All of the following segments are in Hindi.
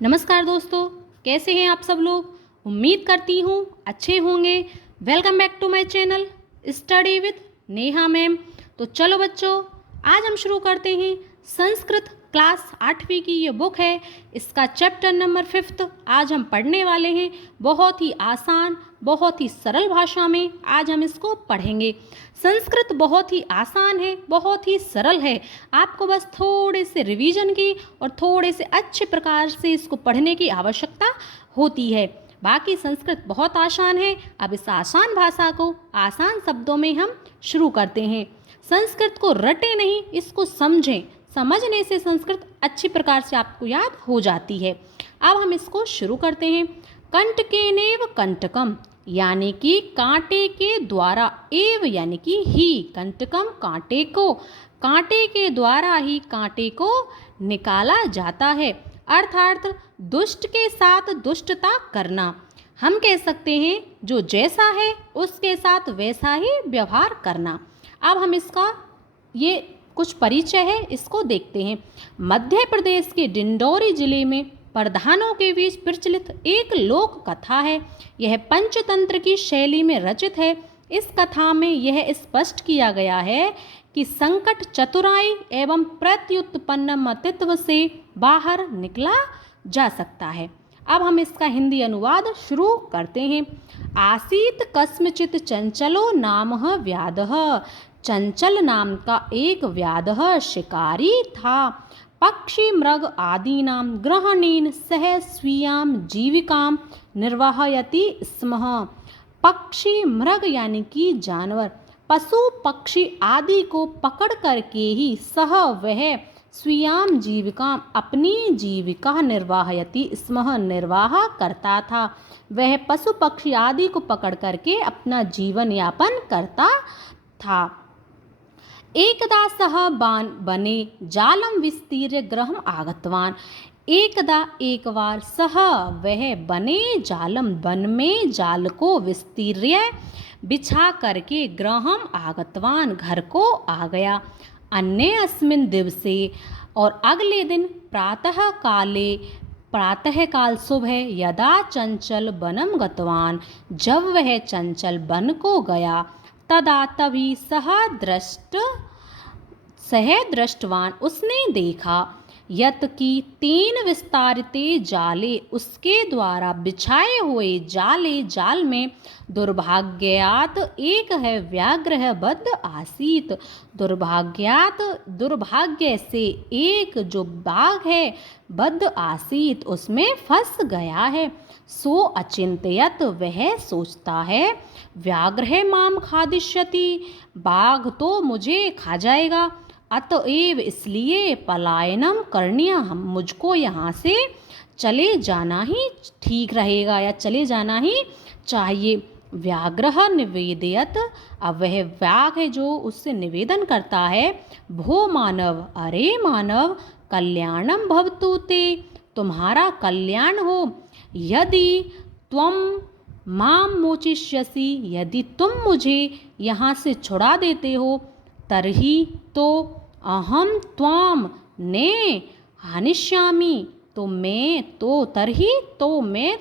नमस्कार दोस्तों, कैसे हैं आप सब लोग। उम्मीद करती हूँ अच्छे होंगे। Welcome back to my channel study with Neha ma'am. तो चलो बच्चों, आज हम शुरू करते हैं संस्कृत क्लास 8वीं की ये बुक है, इसका चैप्टर नंबर 5 आज हम पढ़ने वाले हैं। बहुत ही आसान, बहुत ही सरल भाषा में आज हम इसको पढ़ेंगे। संस्कृत बहुत ही आसान है, बहुत ही सरल है। आपको बस थोड़े से रिवीजन की और थोड़े से अच्छे प्रकार से इसको पढ़ने की आवश्यकता होती है। बाकी संस्कृत बहुत आसान है। अब इस आसान भाषा को आसान शब्दों में हम शुरू करते हैं। संस्कृत को रटे नहीं, इसको समझें। समझने से संस्कृत अच्छी प्रकार से आपको याद हो जाती है। अब हम इसको शुरू करते हैं। कंटकेनेव कंटकम यानी कि कांटे के द्वारा, एव यानी कि ही, कंटकम कांटे को, कांटे के द्वारा ही कांटे को निकाला जाता है। अर्थात दुष्ट के साथ दुष्टता करना। हम कह सकते हैं जो जैसा है उसके साथ वैसा ही व्यवहार करना। अब हम इसका ये कुछ परिचय है, इसको देखते हैं। मध्य प्रदेश के डिंडोरी जिले में प्रधानों के बीच प्रचलित एक लोक कथा है। यह पंचतंत्र की शैली में रचित है। इस कथा में यह स्पष्ट किया गया है कि संकट चतुराई एवं प्रत्युत्पन्न मतित्व से बाहर निकला जा सकता है। अब हम इसका हिंदी अनुवाद शुरू करते हैं। आसीत कस्मचित चंचलो नामः व्याधः। चंचल नाम का एक व्याधः शिकारी था। पक्षी मृग आदीनां ग्रहणेन सह स्वीयां जीविकां निर्वाहयति स्म। पक्षी मृग यानी कि जानवर, पशु पक्षी आदि को पकड़ करके ही सह वह स्वीयां जीविका, अपनी जीविका निर्वाहयति स्म, निर्वाह करता था। वह पशु पक्षी आदि को पकड़ करके अपना जीवन यापन करता था। एकदा सह बने जालम विस्तीर्य गृहम आगतवान। एकदा एक बार सह वह बने जालम, वन में जाल को विस्तीर्य बिछा करके गृहम आगतवान, घर को आ गया। अन्य अस्मिन दिवसे, और अगले दिन प्रातः काल सुबह, यदा चंचल वनम गतवान, जब वह चंचल वन को गया, तदा तभी सह दृष्टवान उसने देखा, यत की 3 विस्तारिते जाले, उसके द्वारा बिछाए हुए जाल में दुर्भाग्यात एक है व्याघ्र बद्ध आसीत। दुर्भाग्य से एक जो बाघ है बद्ध आसीत, उसमें फंस गया है। सो अचिंत्यत, वह सोचता है, व्याघ्र माम खादिष्यति, बाघ तो मुझे खा जाएगा। अतएव इसलिए पलायनम करणीय, हम मुझको यहाँ से चले जाना ही ठीक रहेगा या चले जाना ही चाहिए। व्याघ्र निवेदयत, अब वह व्याघ्र है जो उससे निवेदन करता है, भो मानव, अरे मानव, कल्याणम भवतु ते, तुम्हारा कल्याण हो। यदि त्वम माम मोचिष्यसि, यदि तुम मुझे यहाँ से छुड़ा देते हो, तरही तो अहम त्वाम ने हानिष्यामि, तो मैं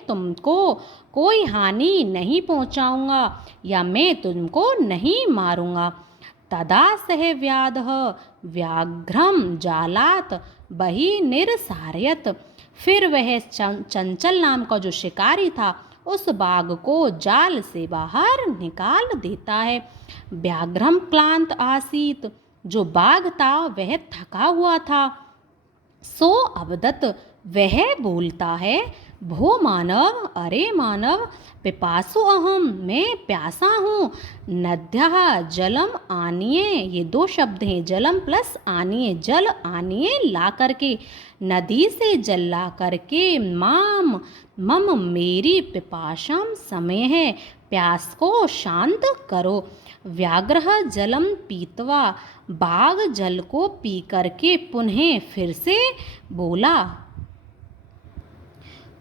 तुमको कोई हानि नहीं पहुँचाऊँगा या मैं तुमको नहीं मारूँगा। तदा सह व्याधः व्याघ्रम जालात बहि निरसारयत, फिर वह चंचल नाम का जो शिकारी था उस बाघ को जाल से बाहर निकाल देता है। व्याघ्रम क्लांत आसीत, जो बाघ था वह थका हुआ था। सो अवदत, वह बोलता है, भो मानव, अरे मानव, पिपासु अहम, मैं प्यासा हूँ। नद्यः जलम आनिए, ये 2 शब्द हैं, जलम प्लस आनिए, जल आनिए ला करके, नदी से जल ला करके, मम मेरी पिपाशम, समय है, प्यास को शांत करो। व्याघ्र जलम पीतवा, बाघ जल को पी करके पुनः फिर से बोला।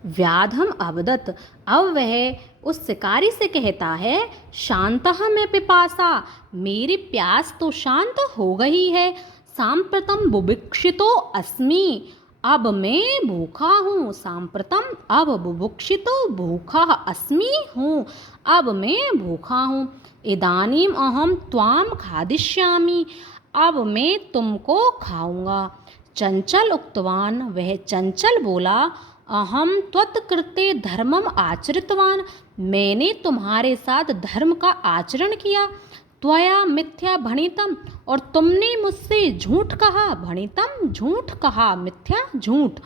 व्याधम अवदत, अब वह उस शिकारी से कहता है, शांतः में पिपासा, मेरी प्यास तो शांत हो गई है। सांप्रतम बुभिक्षितो अस्मि, अब मैं भूखा हूँ, सांप्रतम अब बुभुक्षितो भूखः अस्मि हूँ, अब मैं भूखा हूँ। इदानीम अहम त्वाम खादिष्यामि, अब मैं तुमको खाऊंगा। चंचल उक्तवान, वह चंचल बोला, अहम त्वत्कृते धर्मम आचरितवान, मैंने तुम्हारे साथ धर्म का आचरण किया। त्वया मिथ्या भणितम, और तुमने मुझसे झूठ कहा। भणितम झूठ कहा, मिथ्या झूठ।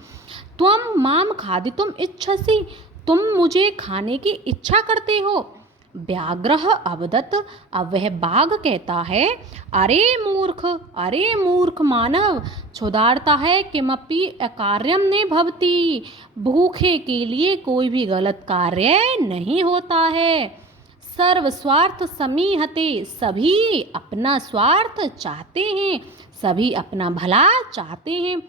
त्वम माम खादितुम इच्छसि, तुम मुझे खाने की इच्छा करते हो। व्याघ्रः अवदत्, अब वह बाघ कहता है, अरे मूर्ख मानव, क्षुधार्ता है किमपि अकार्यम ने भवति, भूखे के लिए कोई भी गलत कार्य नहीं होता है। सर्व स्वार्थ समीहते, सभी अपना स्वार्थ चाहते हैं, सभी अपना भला चाहते हैं।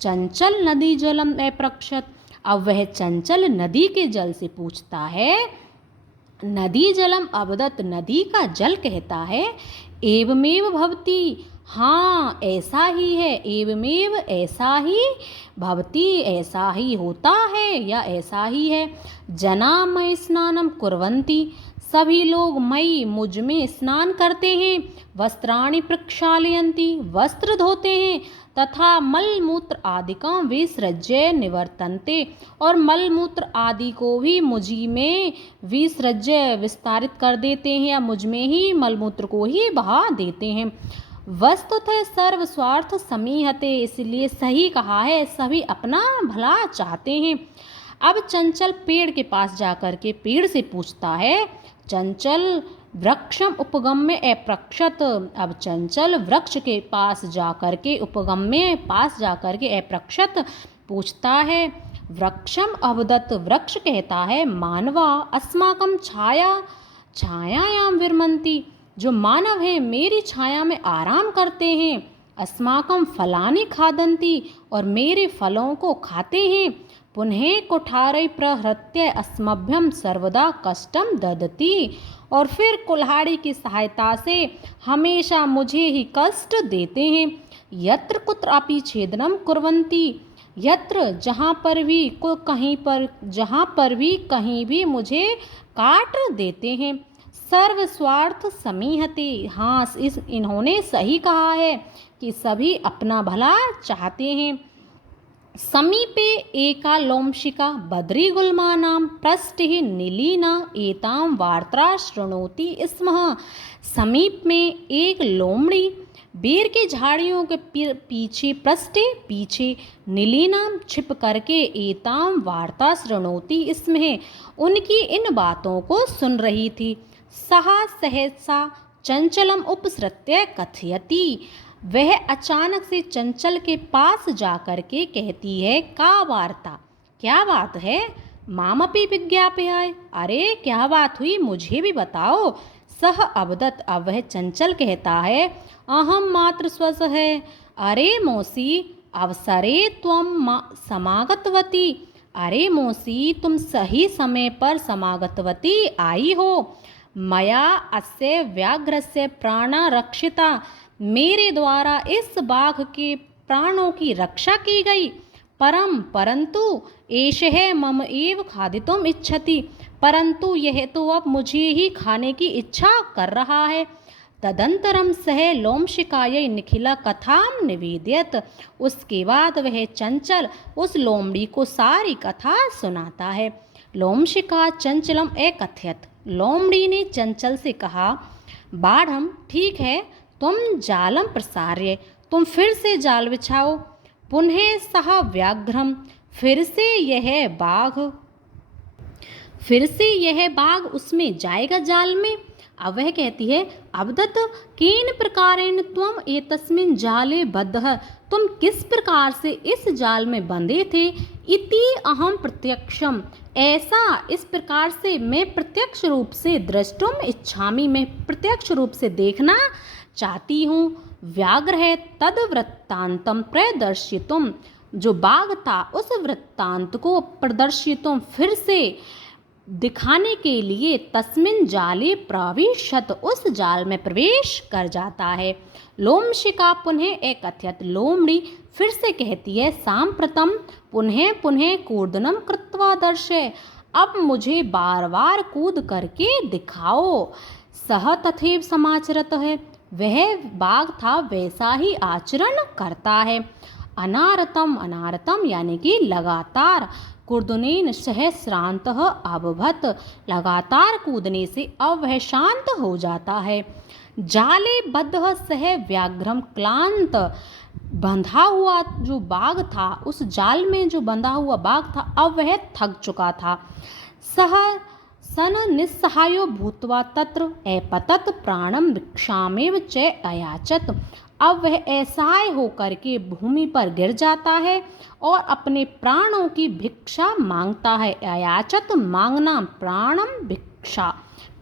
चंचल नदी जलम अप्रक्षत, अब वह चंचल नदी के जल से पूछता है। नदी जलम अवदत, नदी का जल कहता है, एवमेव भवति, हाँ ऐसा ही है। एवमेव ऐसा ही, भवति ऐसा ही होता है या ऐसा ही है। जना मई स्नानम कुर्वन्ति, सभी लोग मई मुझ में स्नान करते हैं। वस्त्राणि प्रक्षालयन्ति, वस्त्र धोते हैं। तथा मलमूत्र आदिकं विसृज्य निवर्तन्ते, और मलमूत्र आदि को भी मुझी में विसृज्य विस्तारित कर देते हैं, या मुझ में ही मलमूत्र को ही बहा देते हैं। वस्तुतः सर्व स्वार्थ समीहते, इसलिए सही कहा है, सभी अपना भला चाहते हैं। अब चंचल पेड़ के पास जाकर के पेड़ से पूछता है। चंचल वृक्षम उपगम्य अप्रक्षत, अब चंचल वृक्ष के पास जाकर के उपगम्य पास जाकर के अप्रक्षत पूछता है। वृक्षम अवदत्, वृक्ष कहता है, मानवा अस्माकं छायायाम विरमन्ति, जो मानव है मेरी छाया में आराम करते हैं। अस्माकं फलानि खादन्ति, और मेरे फलों को खाते हैं। पुनः कुठारै प्रहृत्य अस्मभ्यं सर्वदा कष्टम ददति, और फिर कुल्हाड़ी की सहायता से हमेशा मुझे ही कष्ट देते हैं। यत्र कुत्र अपि छेदनम कुर्वन्ति, यत्र जहाँ पर भी कहीं भी मुझे काट देते हैं। सर्व स्वार्थ समीहते, हाँ इन्होंने सही कहा है कि सभी अपना भला चाहते हैं। समीपे एका लोमशिका बद्रीगुल्मानां पृष्ठे नीलिना एतां वार्ता शृणोति स्म, समीप में एक लोमड़ी बेर की झाड़ियों के पीछे नीलिना छिप करके एतां वार्ता शृणोति स्म, उनकी इन बातों को सुन रही थी। सहा सहसा चंचलम उपसृत्य कथयति, वह अचानक से चंचल के पास जाकर के कहती है, का वार्ता, क्या बात है। मामपि विज्ञापयाय, अरे क्या बात हुई मुझे भी बताओ। सह अवदत, अब वह चंचल कहता है, अहम मात्र स्वस है। अरे मौसी अवसरे त्वम समागतवती, अरे मौसी तुम सही समय पर समागतवती आई हो। मया अस्य व्याघ्रस्य प्राणा रक्षिता, मेरे द्वारा इस बाघ के प्राणों की रक्षा की गई। परंतु एषः मम एव खादितुम इच्छति, परंतु यह तो अब मुझे ही खाने की इच्छा कर रहा है। तदंतरम सह लोमशिकायै निखिला कथाम निवेदयत, उसके बाद वह चंचल उस लोमड़ी को सारी कथा सुनाता है। लोमशिका चंचलम एकथयत, लोमड़ी ने चंचल से कहा, बाढ़म ठीक है, तुम जालम प्रसार्य, तुम फिर से जाल बिछाओ। पुनः सह व्याघ्रम, फिर से यह बाघ उसमें जाएगा जाल में। अब वह कहती है, अवदत केन प्रकारेण त्वम एतस्मिन् जाले बद्धः, तुम किस प्रकार से इस जाल में बंधे थे। इति अहम प्रत्यक्षम, ऐसा इस प्रकार से मैं प्रत्यक्ष रूप से द्रष्टुम इच्छामि, मैं प्रत्यक्ष रूप से देखना चाहती हूँ। व्याघ्र है तद वृत्तांतम प्रदर्शितुम, जो बाघ था उस वृत्तांत को प्रदर्शितुम फिर से दिखाने के लिए तस्मिन् जाले प्रविशत, उस जाल में प्रवेश कर जाता है। लोमशिका पुनः एकथयत, लोमड़ी फिर से कहती है सांप्रतम पुनः पुनः कूर्दनम कृत्वा दर्शय, अब मुझे बार बार कूद करके दिखाओ। सह तथैव समाचरत है, वह बाघ था वैसा ही आचरण करता है। अनारतम, अनारतम यानी कि लगातार, कूर्दनेन सह श्रांत अभवत, लगातार कूदने से अब वह शांत हो जाता है। जाले बद्ध सह व्याघ्रम क्लांत, बंधा हुआ जो बाघ था, उस जाल में जो बंधा हुआ बाघ था अब वह थक चुका था। सह सन निस्सहायो भूत्वा तत्र अपतत प्राणम भिक्षामेव च अयाचत, अब वह असहाय होकर के भूमि पर गिर जाता है और अपने प्राणों की भिक्षा मांगता है। अयाचत मांगना, प्राणम भिक्षा,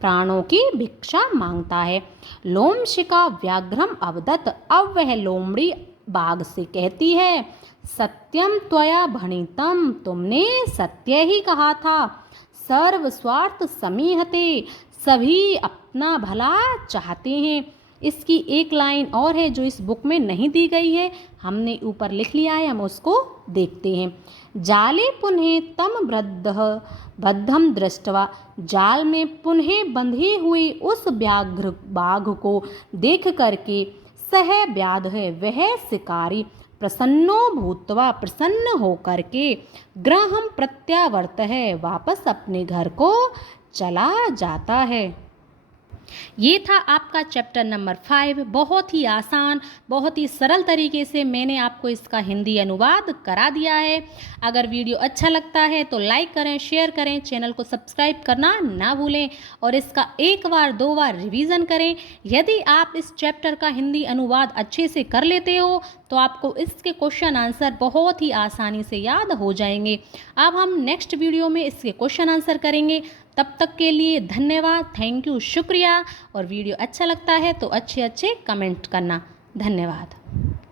प्राणों की भिक्षा मांगता है। लोमशिका व्याघ्रम अवदत, अब वह लोमड़ी बाघ से कहती है सत्यम त्वया भणितम, तुमने सत्य ही कहा था। सर्व स्वार्थ समीहते, सभी अपना भला चाहते हैं। इसकी एक लाइन और है जो इस बुक में नहीं दी गई है, हमने ऊपर लिख लिया है, हम उसको देखते हैं। जाले पुनः तम बद्धम दृष्टवा, जाल में पुनः बंधे हुए उस व्याघ्र बाघ को देख करके सह व्याध है, वह शिकारी प्रसन्नो भूत्वा, प्रसन्न होकर के गृहम प्रत्यावर्त है, वापस अपने घर को चला जाता है। ये था आपका चैप्टर नंबर 5। बहुत ही आसान, बहुत ही सरल तरीके से मैंने आपको इसका हिंदी अनुवाद करा दिया है। अगर वीडियो अच्छा लगता है तो लाइक करें, शेयर करें, चैनल को सब्सक्राइब करना ना भूलें और इसका एक बार 2 बार रिवीजन करें। यदि आप इस चैप्टर का हिंदी अनुवाद अच्छे से कर लेते हो तो आपको इसके क्वेश्चन आंसर बहुत ही आसानी से याद हो जाएंगे। अब हम नेक्स्ट वीडियो में इसके क्वेश्चन आंसर करेंगे। तब तक के लिए धन्यवाद, थैंक यू, शुक्रिया। और वीडियो अच्छा लगता है तो अच्छे अच्छे कमेंट करना। धन्यवाद।